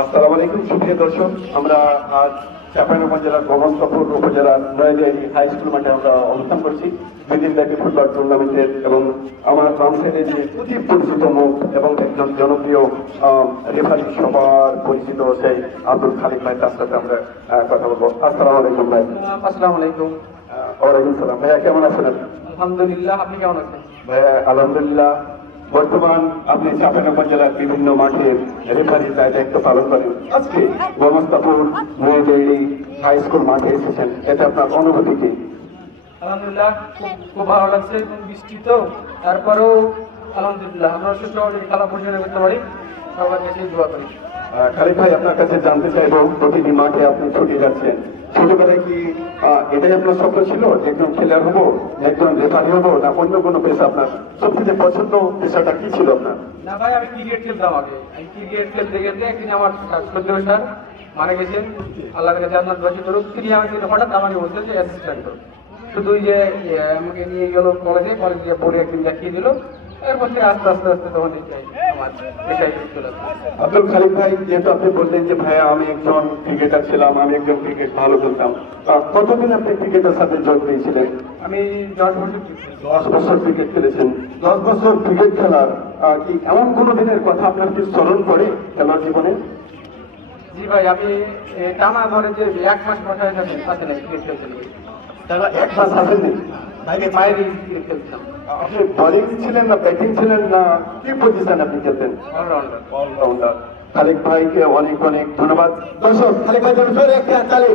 আসসালামু আলাইকুম সুপ্রিয় দর্শক। আমরা আজ চাপাইনগঞ্জ জেলার গোমস্তপুর উপজেলার নয়াদিয়ারি হাই স্কুল মাঠে আমরা অবস্থান করছি। দুদিন ব্যাপী ফুটবল টুর্নামেন্টের এবং আমার বাম সাইডে যে অতি পরিচিত মুখ এবং একজন জনপ্রিয় রেফারি সবার পরিচিত সেই আব্দুল খালিক ভাই তার সাথে আমরা কথা বলব। আসসালামু আলাইকুম ভাই। আসসালামু আলাইকুম। ওয়ালাইকুম সালাম। ভাইয়া কেমন আছেন? আলহামদুলিল্লাহ আপনি কেমন আছেন? ভাইয়া আলহামদুলিল্লাহ। বর্তমান আপনি চাপানগঞ্জ জেলার বিভিন্ন মাঠের রেফারির দায় দায়িত্ব পালন করেন। আজকে গোমস্তাপুর মেয়েডেরি হাই স্কুল মাঠে এসেছেন। এটা আপনার অনুভূতি কি? আলহামদুলিল্লাহ খুব ভালো লাগছে বৃষ্টি তো তারপরেও আলহামদুলিল্লাহ আমরা সুস্থ খেলা পরিচালনা করতে পারি। সবার কাছে দোয়া করি। খালিদ ভাই আপনার কাছে জানতে চাইব প্রতিদিন মাঠে আপনি ছুটে যাচ্ছেন। ছোটবেলায় কি এটাই আপনার স্বপ্ন ছিল? যে একজন খেলার হব একজন রেফারি হব না অন্য কোনো পেশা আপনার? সবথেকে পছন্দ পেশাটা কি ছিল আপনার? না ভাই আমি ক্রিকেট খেলতাম আগে। আমি ক্রিকেট খেলতে খেলতে একদিন আমার সদ্য স্যার মারা গেছেন। আল্লাহর কাছে আপনার দোষী করুক। তিনি আমাকে হঠাৎ আমাকে বলছেন যে অ্যাসিস্ট্যান্ট শুধু যে ইয়ে, আমাকে নিয়ে গেল কলেজে কলেজে পড়ে একদিন দেখিয়ে দিল। এরপর থেকে আস্তে আস্তে আস্তে তখন আব্দুল খালিদ ভাই যেহেতু আপনি বললেন যে ভাইয়া আমি একজন ক্রিকেটার ছিলাম আমি একজন ক্রিকেট ভালো খেলতাম। কতদিন আপনি ক্রিকেটের সাথে যোগ দিয়েছিলেন? আমি দশ বছর দশ বছর ক্রিকেট খেলেছেন। দশ বছর ক্রিকেট খেলার কি এমন কোনো দিনের কথা আপনার কি স্মরণ করে খেলার জীবনে? জি ভাই আমি টানা ধরে যে এক মাস বসায় থাকেন আছে না ক্রিকেট তারা এক মাস আসেননি? আমি বাইরে ক্রিকেট খেলতাম। আপনি বোলিং ছিলেন না ব্যাটিং ছিলেন না? কি পজিশন আপনি খেলতেন? অলরাউন্ডার খালেক ভাইকে অনেক অনেক ধন্যবাদ। দর্শক খালেক ভাই জোরে একটা তালি